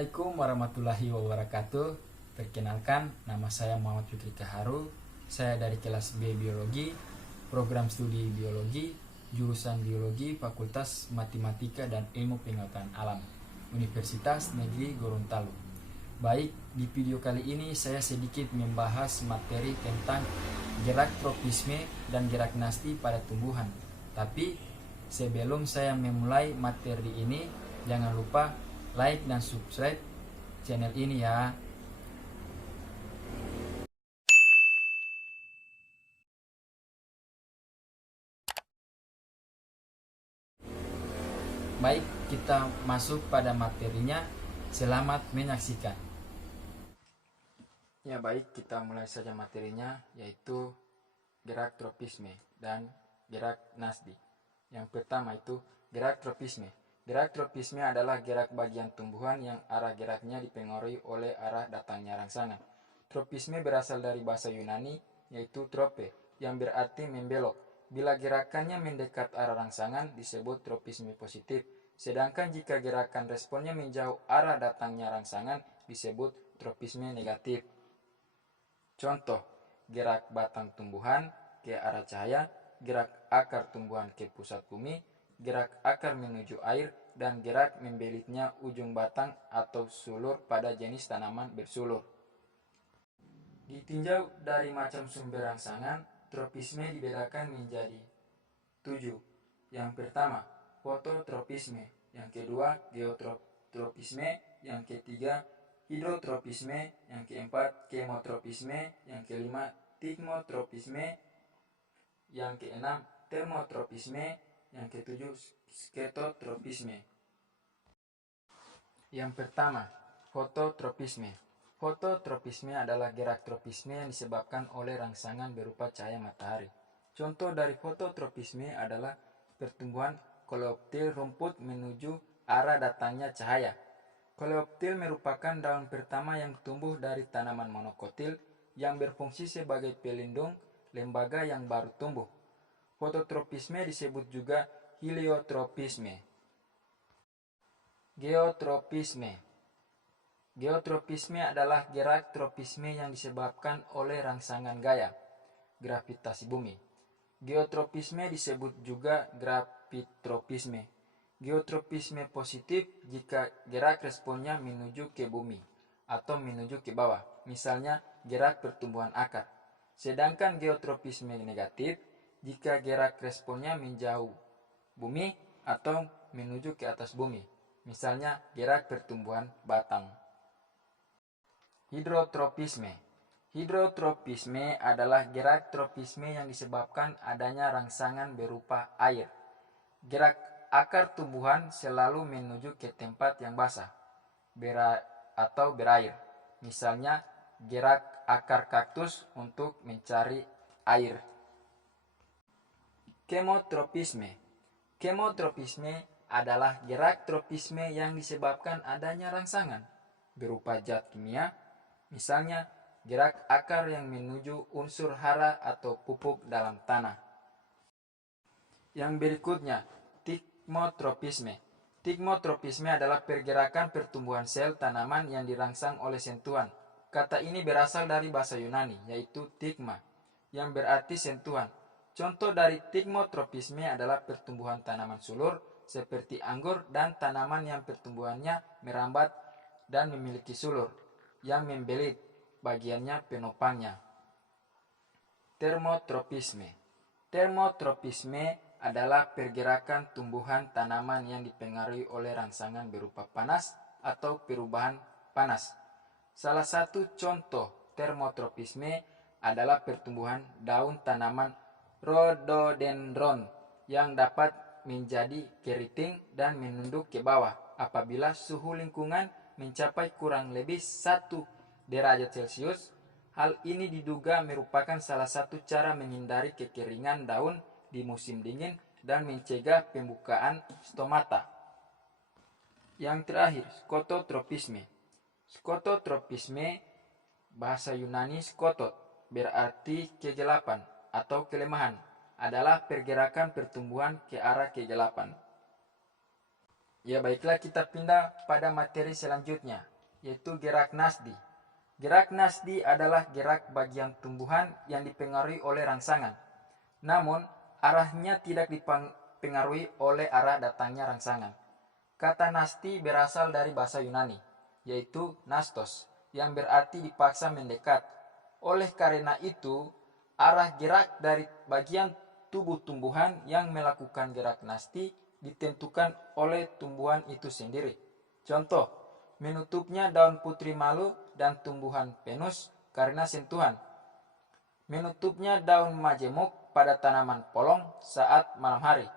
Assalamualaikum warahmatullahi wabarakatuh. Perkenalkan, nama saya Muhammad Fikri Kaharu. Saya dari kelas B Biologi, program studi Biologi, jurusan Biologi, Fakultas Matematika dan Ilmu Pengetahuan Alam, Universitas Negeri Gorontalo. Baik, di video kali ini saya sedikit membahas materi tentang gerak tropisme dan gerak nasti pada tumbuhan. Tapi sebelum saya memulai materi ini, jangan lupa like dan subscribe channel ini ya. Baik, kita masuk pada materinya. Selamat menyaksikan. Ya baik, kita mulai saja materinya, yaitu gerak tropisme dan gerak nasdi. Yang pertama itu gerak tropisme. Gerak tropisme adalah gerak bagian tumbuhan yang arah geraknya dipengaruhi oleh arah datangnya rangsangan. Tropisme berasal dari bahasa Yunani, yaitu trope, yang berarti membelok. Bila gerakannya mendekat arah rangsangan, disebut tropisme positif. Sedangkan jika gerakan responnya menjauh arah datangnya rangsangan, disebut tropisme negatif. Contoh, gerak batang tumbuhan ke arah cahaya, gerak akar tumbuhan ke pusat bumi, gerak akar menuju air, dan gerak membelitnya ujung batang atau sulur pada jenis tanaman bersulur. Ditinjau dari macam sumber rangsangan, tropisme dibedakan menjadi 7. Yang pertama, fototropisme. Yang kedua, geotropisme. Yang ketiga, hidrotropisme. Yang keempat, kemotropisme. Yang kelima, tigmotropisme. Yang keenam, termotropisme. Yang ketujuh, sketotropisme. Yang pertama, fototropisme. Fototropisme adalah gerak tropisme yang disebabkan oleh rangsangan berupa cahaya matahari. Contoh dari fototropisme adalah pertumbuhan koleoptil rumput menuju arah datangnya cahaya. Koleoptil merupakan daun pertama yang tumbuh dari tanaman monokotil yang berfungsi sebagai pelindung lembaga yang baru tumbuh. Fototropisme disebut juga heliotropisme. Geotropisme. Geotropisme adalah gerak tropisme yang disebabkan oleh rangsangan gaya gravitasi bumi. Geotropisme disebut juga gravitropisme. Geotropisme positif jika gerak responnya menuju ke bumi atau menuju ke bawah, misalnya gerak pertumbuhan akar. Sedangkan geotropisme negatif jika gerak responnya menjauh bumi atau menuju ke atas bumi, misalnya gerak pertumbuhan batang. Hidrotropisme. Hidrotropisme adalah gerak tropisme yang disebabkan adanya rangsangan berupa air. Gerak akar tumbuhan selalu menuju ke tempat yang basah atau berair. Misalnya gerak akar kaktus untuk mencari air. Kemotropisme. Kemotropisme adalah gerak tropisme yang disebabkan adanya rangsangan berupa zat kimia, misalnya gerak akar yang menuju unsur hara atau pupuk dalam tanah. Yang berikutnya, tigmotropisme. Tigmotropisme adalah pergerakan pertumbuhan sel tanaman yang dirangsang oleh sentuhan. Kata ini berasal dari bahasa Yunani, yaitu tigma, yang berarti sentuhan. Contoh dari tigmotropisme adalah pertumbuhan tanaman sulur seperti anggur dan tanaman yang pertumbuhannya merambat dan memiliki sulur yang membelit bagiannya penopangnya. Termotropisme. Termotropisme adalah pergerakan tumbuhan tanaman yang dipengaruhi oleh rangsangan berupa panas atau perubahan panas. Salah satu contoh termotropisme adalah pertumbuhan daun tanaman rhododendron yang dapat menjadi keriting dan menunduk ke bawah apabila suhu lingkungan mencapai kurang lebih 1 derajat Celcius. Hal ini diduga merupakan salah satu cara menghindari kekeringan daun di musim dingin dan mencegah pembukaan stomata. Yang terakhir, skototropisme. Skototropisme bahasa Yunani skotot berarti kegelapan atau kelemahan, adalah pergerakan pertumbuhan ke arah kegelapan. Ya baiklah, kita pindah pada materi selanjutnya, yaitu gerak nasdi. Gerak nasdi adalah gerak bagian tumbuhan yang dipengaruhi oleh rangsangan. Namun, arahnya tidak dipengaruhi oleh arah datangnya rangsangan. Kata nasdi berasal dari bahasa Yunani, yaitu nastos, yang berarti dipaksa mendekat. Oleh karena itu, arah gerak dari bagian tubuh tumbuhan yang melakukan gerak nasdi ditentukan oleh tumbuhan itu sendiri. Contoh, menutupnya daun putri malu dan tumbuhan penus karena sentuhan. Menutupnya daun majemuk pada tanaman polong saat malam hari.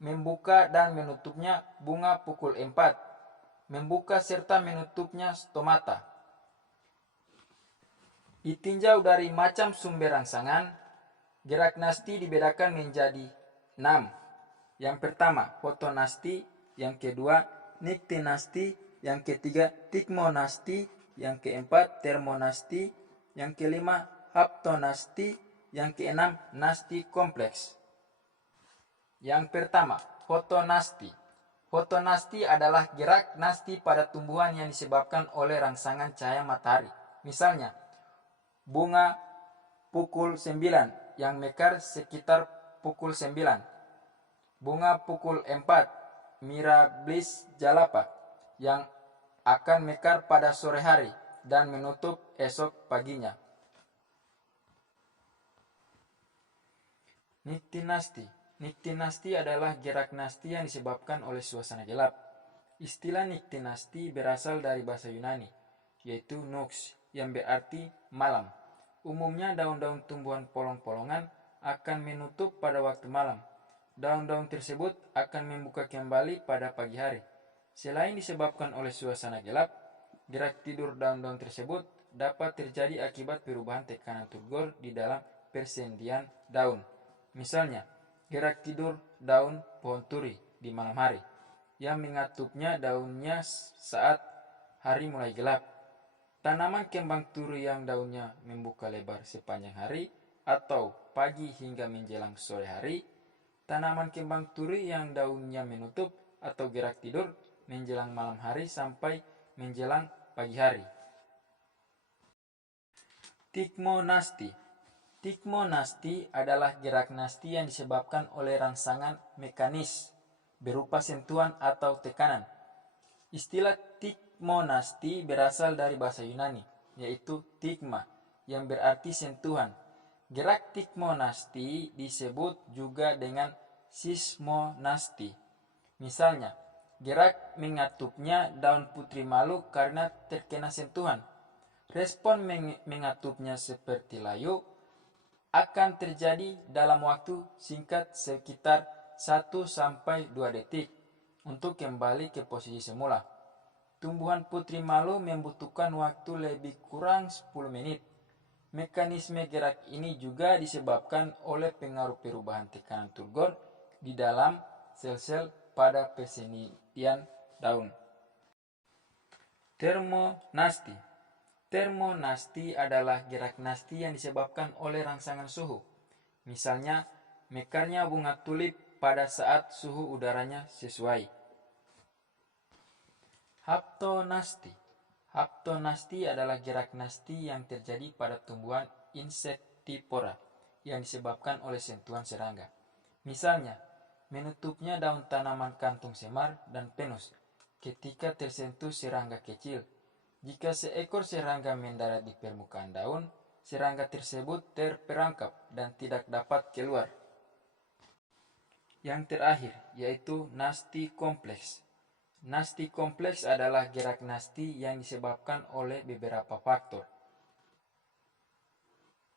Membuka dan menutupnya bunga pukul 4. Membuka serta menutupnya stomata. Ditinjau dari macam sumber rangsangan, gerak nasdi dibedakan menjadi 6. Yang pertama, fotonasdi. Yang kedua, niktinasdi. Yang ketiga, tigmonasdi. Yang keempat, termonasdi. Yang kelima, haptonasdi. Yang keenam, nasdi kompleks. Yang pertama, fotonasdi. Fotonasdi adalah gerak nasdi pada tumbuhan yang disebabkan oleh rangsangan cahaya matahari. Misalnya, bunga pukul 9 yang mekar sekitar pukul 9. Bunga pukul 4 Mirabilis jalapa yang akan mekar pada sore hari dan menutup esok paginya. Niktinasdi. Niktinasdi adalah gerak nasdi yang disebabkan oleh suasana gelap. Istilah niktinasdi berasal dari bahasa Yunani, yaitu nox, yang berarti malam. Umumnya daun-daun tumbuhan polong-polongan akan menutup pada waktu malam. Daun-daun tersebut akan membuka kembali pada pagi hari. Selain disebabkan oleh suasana gelap, gerak tidur daun-daun tersebut dapat terjadi akibat perubahan tekanan turgor di dalam persendian daun. Misalnya, gerak tidur daun pohon turi di malam hari yang mengatupnya daunnya saat hari mulai gelap. Tanaman kembang turi yang daunnya membuka lebar sepanjang hari atau pagi hingga menjelang sore hari. Tanaman kembang turi yang daunnya menutup atau gerak tidur menjelang malam hari sampai menjelang pagi hari. Tigmonasdi. Tigmonasdi adalah gerak nasdi yang disebabkan oleh rangsangan mekanis berupa sentuhan atau tekanan. Istilah tigmonasdi berasal dari bahasa Yunani, yaitu tigma, yang berarti sentuhan. Gerak tigmonasdi disebut juga dengan sismonasdi. Misalnya, gerak mengatupnya daun putri malu karena terkena sentuhan. Respon mengatupnya seperti layu akan terjadi dalam waktu singkat sekitar 1-2 detik untuk kembali ke posisi semula. Tumbuhan putri malu membutuhkan waktu lebih kurang 10 menit. Mekanisme gerak ini juga disebabkan oleh pengaruh perubahan tekanan turgor di dalam sel-sel pada persendian daun. Termonasdi. Termonasdi adalah gerak nasdi yang disebabkan oleh rangsangan suhu. Misalnya, mekarnya bunga tulip pada saat suhu udaranya sesuai. Haptonasdi. Haptonasdi adalah gerak nasdi yang terjadi pada tumbuhan insektivora yang disebabkan oleh sentuhan serangga. Misalnya, menutupnya daun tanaman kantung semar dan penus ketika tersentuh serangga kecil. Jika seekor serangga mendarat di permukaan daun, serangga tersebut terperangkap dan tidak dapat keluar. Yang terakhir, yaitu nasdi kompleks. Nasdi kompleks adalah gerak nasdi yang disebabkan oleh beberapa faktor.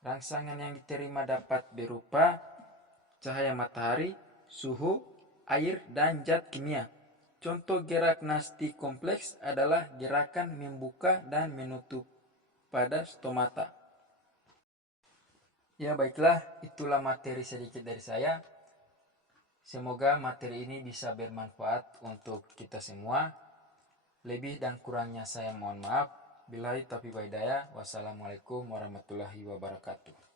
Rangsangan yang diterima dapat berupa cahaya matahari, suhu, air, dan zat kimia. Contoh gerak nasdi kompleks adalah gerakan membuka dan menutup pada stomata. Ya baiklah, itulah materi sedikit dari saya. Semoga materi ini bisa bermanfaat untuk kita semua. Lebih dan kurangnya saya mohon maaf. Billahi taufiq wal hidayah. Wassalamualaikum warahmatullahi wabarakatuh.